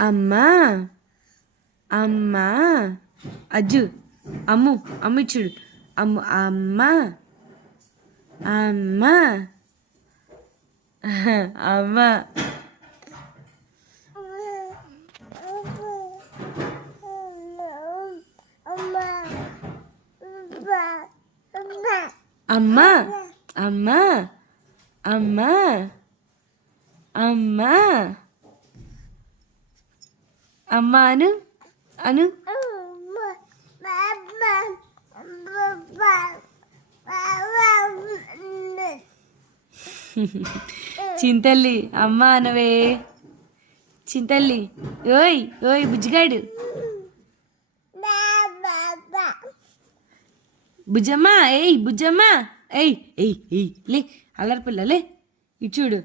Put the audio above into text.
అమ్మా అమ్మా అజ్జు అమ్ము అమ్ము ఇచ్చుడు అమ్ము అమ్మ అమ్మ అమ్మ అమ్మ అమ్మ అమ్మ అమ్మ అమ్మ అను అను చింతల్లి అమ్మ అనవే చింతల్లి ఓయ్ ఓయ్ బుజ్జిగాడు బుజ్జమ్మ ఏయ్ బుజ్జమ్మ ఏయ్ ఏయ్ ఏయ్ లే అల్లరి పిల్ల లే ఇటు చూడు